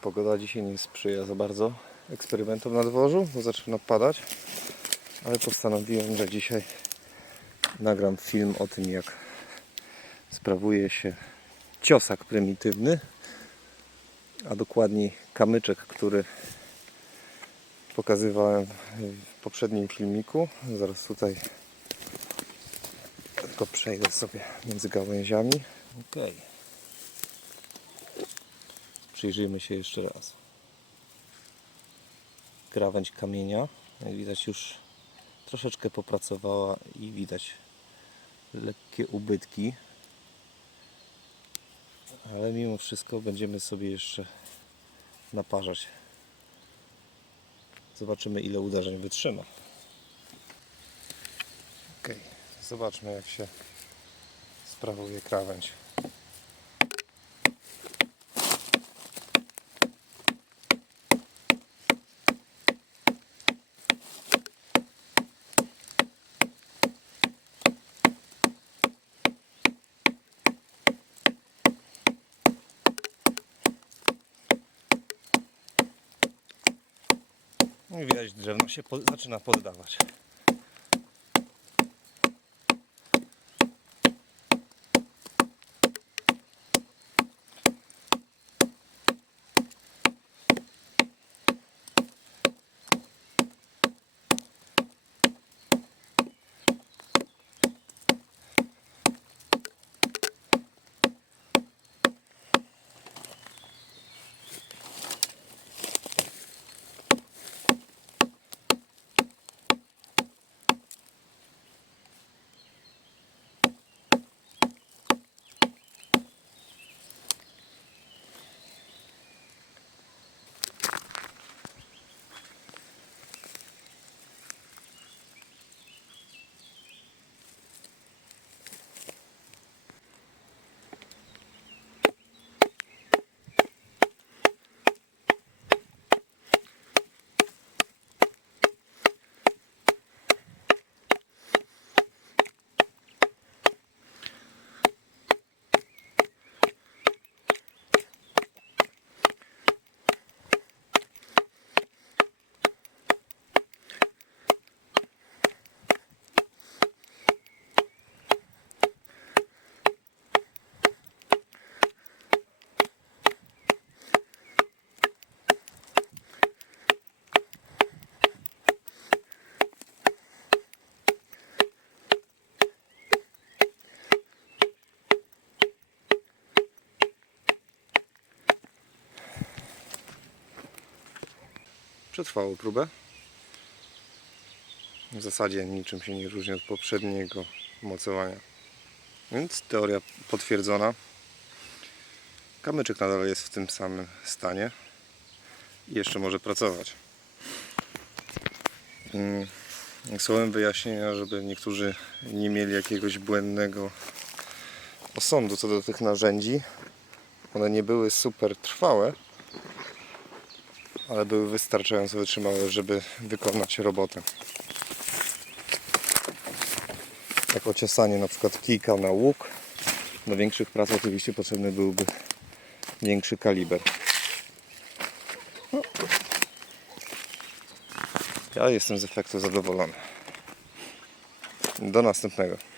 Pogoda dzisiaj nie sprzyja za bardzo eksperymentom na dworzu, bo zaczyna padać. Ale postanowiłem, że dzisiaj nagram film o tym, jak sprawuje się ciosak prymitywny, a dokładniej kamyczek, który pokazywałem w poprzednim filmiku. Zaraz tutaj tylko przejdę sobie między gałęziami. Ok. Przyjrzyjmy się jeszcze raz. Krawędź kamienia, jak widać już troszeczkę popracowała i widać lekkie ubytki. Ale mimo wszystko będziemy sobie jeszcze naparzać. Zobaczymy ile uderzeń wytrzyma. Ok, zobaczmy jak się sprawuje krawędź. No widać drewno się po, zaczyna poddawać. Przetrwało próbę. W zasadzie niczym się nie różni od poprzedniego mocowania. Więc teoria potwierdzona. Kamyczek nadal jest w tym samym stanie i jeszcze może pracować. Mm, Słowem wyjaśnienia, żeby niektórzy nie mieli jakiegoś błędnego osądu co do tych narzędzi. One nie były super trwałe, ale były wystarczająco wytrzymałe, żeby wykonać robotę. Jak ociosanie na przykład kijka na łuk. Do większych prac oczywiście potrzebny byłby większy kaliber. No. Ja jestem z efektu zadowolony. Do następnego.